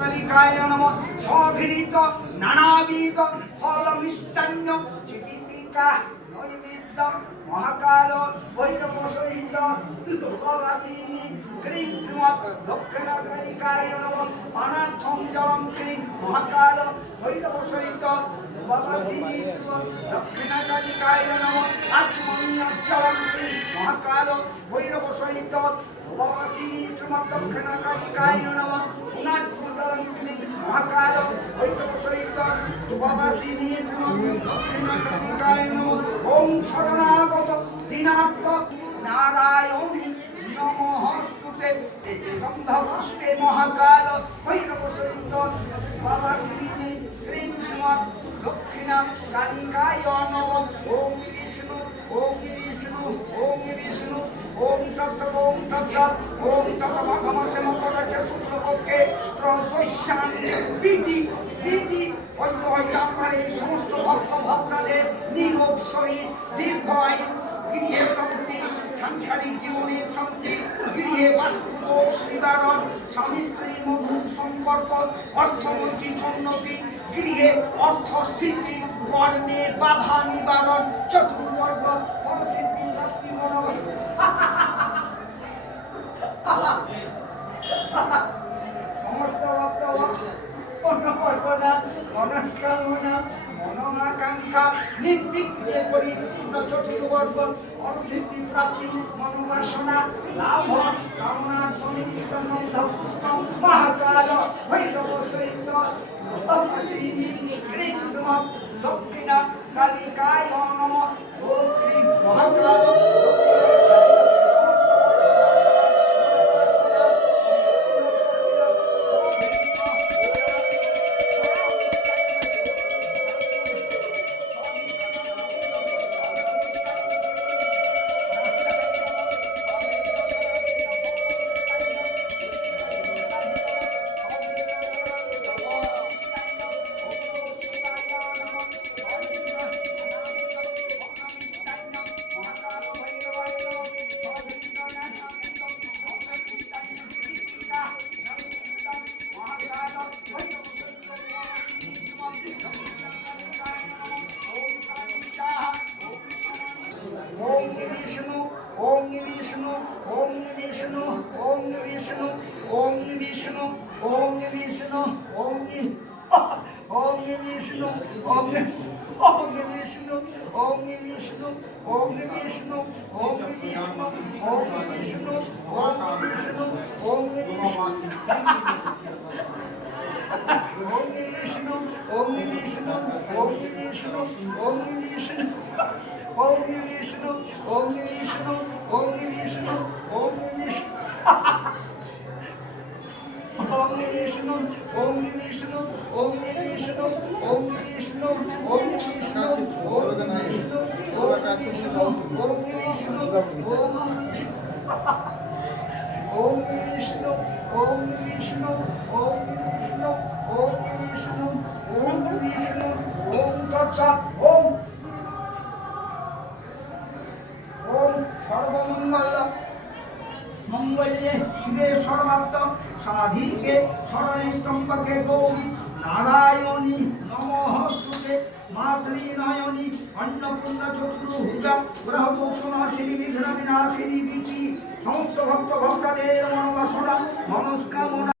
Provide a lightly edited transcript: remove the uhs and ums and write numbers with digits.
কালিকায় নমঃ স্বঘৃত নানাবিধ ফল মিষ্টান্ন চিকিৎসা নৈবেদ্য মহাকাল ভৈরব সহিত লোকবাসিনী ক্রিং শ্রীমৎ দক্ষিণ কালিকায় নমঃ অনার্থম জলম ক্রিং মহাকাল ভৈরব সহিত লোকবাসিনী দক্ষিণ কালিকায় নমঃ আচমনীয় জলম ক্রিং মহাকাল ভৈরব সহিত লোকবাসিনী শ্রীমৎ দক্ষিণ কালিকায় নমঃ মহাকাল ভৈরব সহিত লোকবাসিনী দক্ষিণ কালিকায় নমঃ ওম শরণাগত দীনার্থ নারায়ণী নমঃস্তুতে গন্ধপুষ্পে মহাকাল ভৈরব সহিত লোকবাসিনী ক্রিং দক্ষিণ কালিকায় নমঃ ওম বিষ্ণু ওম বিষ্ণু ওম বিষ্ণু ওম তত্ত্ব ওম তত্ত্ব ওম তত্ত্ব মঘমসে মকরচ শুক্লপক্ষে ত্রয়োদশ্যাম বিধি বিধি অন্য হইতে এই সমস্ত ভক্ত ভক্তদের নিরোগ শরীর দীর্ঘ আয়ু গৃহে শান্তি সাংসারিক জীবনের শান্তি গৃহে বাস্তুদোষ নিবারণ স্বামী স্ত্রীর মধুর সম্পর্ক অর্থনৈতিক উন্নতি গৃহে অর্থস্থিতি কর্মে বাধা নিবারণ চতুর্বর্গ ফলসিদ্ধি প্রাপ্তি সমস্ত মনস্কামনা মনোকাঙ্ক্ষা নির্বিঘ্নে পরিপূর্ণ চতুর্বর্গ ফলসিদ্ধি প্রাপ্তি মনোবাসনা লাভ কামনা সনিহিত মন্দ পুষ্প মহাকাল ভৈরব সহিত দক্ষিণ কালিকায় নমঃ ওম ক্রিং মহাকাল মঙ্গলে শিবে সর্বাত্ম সাধিকে শরণে ত্রম্বকে গৌরী নারায়ণী নমঃস্তুতে মাতৃ নয়নী অন্নপূর্ণা চতুর্ভুজা গ্রহদোষনাশিনী বিঘ্ন বিনাশিনী বিচি সমস্ত ভক্ত ভক্তদের মনোবাসনা মনস্কামনা